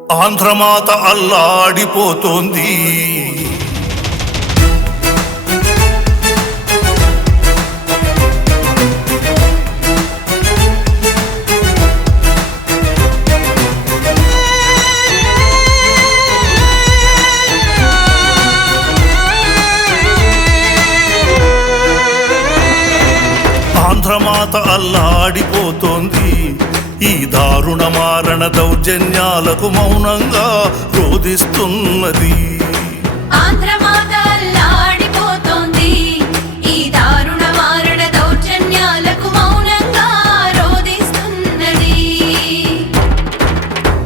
ఆంధ్రమాత అల్లాడిపోతోంది. ఆంధ్రమాత అల్లాడిపోతోంది. ఈ దారుణ మారణ దౌర్జన్యాలకు మౌనంగా రోధిస్తున్నది. ఆంధ్రమాత అల్లాడిపోతోంది ఈ దారుణ మారణ దౌర్జన్యాలకు మౌనంగా రోధిస్తున్నది.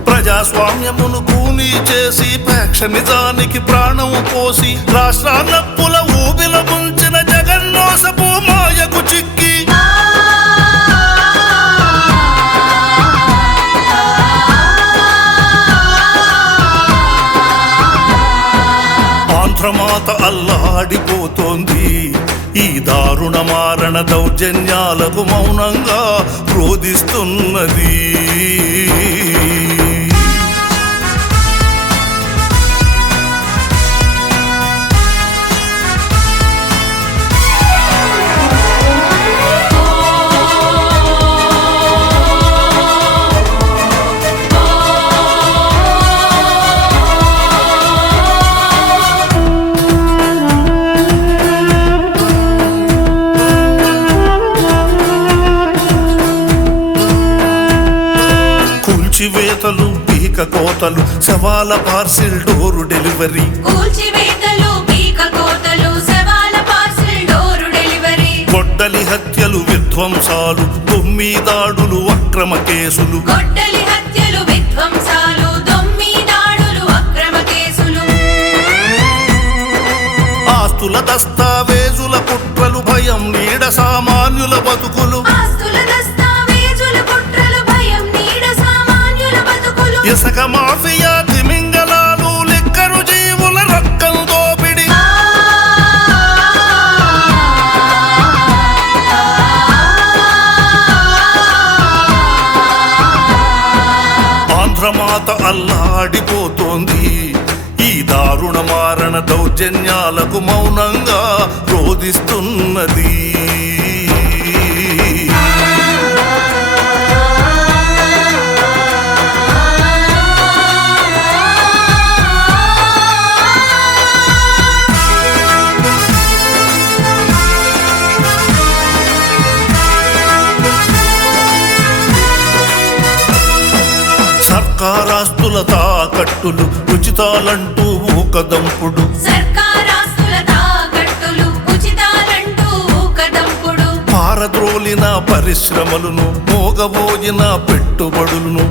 ప్రజాస్వామ్యమును కూనీ చేసి పేక్ష నిజానికి ప్రాణం పోసి రాష్ట్రాన్నప్పుల ఊబిల ముంచిన ఆంధ్రమాత అల్లాడిపోతోంది ఈ దారుణ మారణ దౌర్జన్యాలకు మౌనంగా రోధిస్తున్నది. పీక కోతలు శవాల పార్సిల్ డోరు డెలివరీ. గొడ్డలి హత్యలు విధ్వంసాలు తొమ్మి దాడులు అక్రమ కేసులు. గొడ్డలి హత్యలు విధ్వంసాలు దొమ్మి దాడులు అక్రమ కేసులు. ఆస్తుల దస్తావేజుల కుట్రలు భయం నీడ సామాన్యుల బతుకులు. ఇసుక మాఫియా తిమింగళాలు లిక్కరు జీవుల రక్కం దోపిడి. ఆంధ్రమాత అల్లాడిపోతోంది. ఈ దారుణ మారణ దౌర్జన్యాలకు మౌనంగా రోధిస్తున్నది. సర్కారాస్తుల తాకట్టులు ఉచితాలంటూ పెట్టుబడులను. పారద్రోలిన పరిశ్రమలను మూగబోయిన పెట్టుబడులను.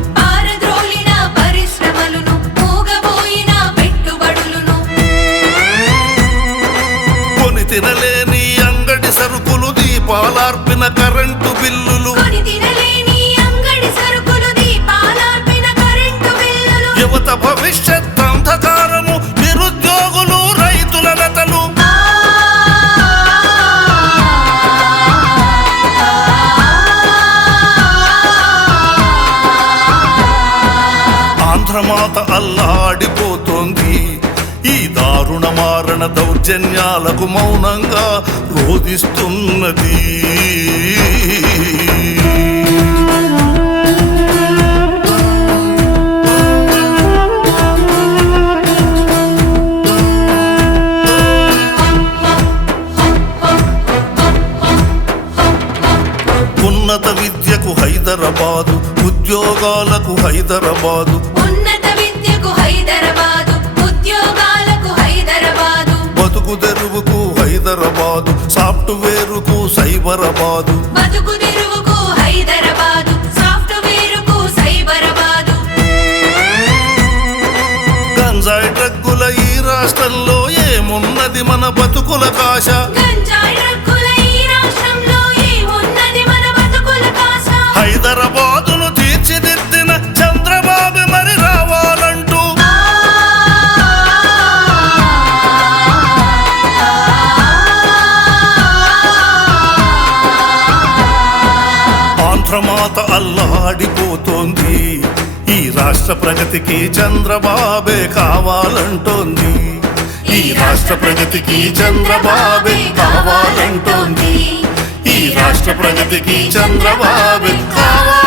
కొని తినలేని అంగడి సరుకులు దీపాలార్పిన కరెంటు బిల్లులు. యువత భవిష్యత్ అంధకారము నిరుద్యోగులు రైతుల లతలు ఆంధ్రమాత అల్లాడిపోతోంది. ఈ దారుణ మారణ దౌర్జన్యాలకు మౌనంగా రోధిస్తున్నది. హైదరాబాదు. ఉన్నత విద్యకు హైదరాబాదు ఉద్యోగాలకు హైదరాబాదు. బతుకు తెరువుకు హైదరాబాదు సాఫ్ట్వేరుకు సైబరాబాదు. బతుకు తెరువుకు హైదరాబాదు సాఫ్ట్వేరుకు సైబరాబాదు. గంజాయి డ్రగ్గుల ఈ రాష్ట్రంలో ఏమున్నది మన బతుకుల కాశ? పాత అల్లాడిపోతోంది ఈ రాష్ట్ర ప్రగతికి చంద్రబాబే కావాలంటోంది. ఈ రాష్ట్ర ప్రగతికి చంద్రబాబే కావాలంటోంది. ఈ రాష్ట్ర ప్రగతికి చంద్రబాబే కావాలి